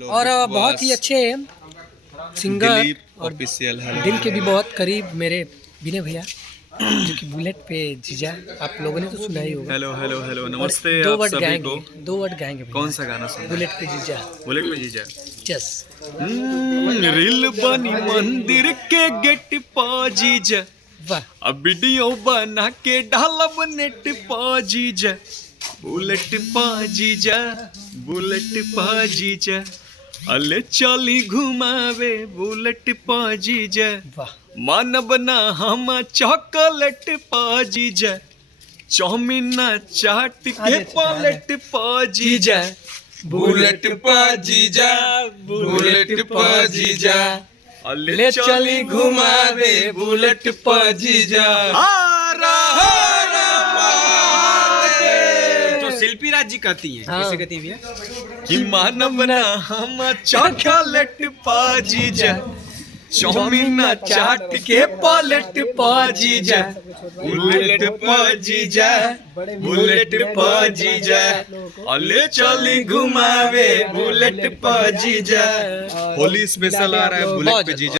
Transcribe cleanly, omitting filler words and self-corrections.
और बहुत ही अच्छे सिंगर और दिल के भी बहुत करीब मेरे विनय भैया जो कि बुलेट पे जीजा, आप लोगों ने तो सुना ही होगा। हेलो हेलो हेलो नमस्ते दो आप वर्ड सभी गाएंगे, को। दो वर्ड गाएंगे भैया। कौन सा गाना सुन? बुलेट पे जीजा। बुलेट पे जीजा। यस। रील बनी मंदिर के गेट पा जीजा, वाह। अब वीडियो बना के डालब नेट पा जीजा। बुलेट पा जीजा, बुलेट पा जीजा, अले चली घुमावे बुलेट पा जीजा। वाह। मानब ना हम चॉकलेट पा जीजा, चाउमीन चाट के पलेट पा जीजा। बुलेट पा जीजा, बुलेट पा जीजा, ले चली घुमा दे बुलेट पा जीजा। तो शिल्पी राज जी कहती हैं, हाँ। कैसे कहती हैं भैया? कि मानब ना हम चॉकलेट पा जीजा, चाउमीन चाट के पलेट पा जीजा। बुलेट पा जीजा, बुलेट पा जीजा, अले चली घुमावे बुलेट पा जीजा। होली स्पेशल आ रहा है बुलेट पे जीजा।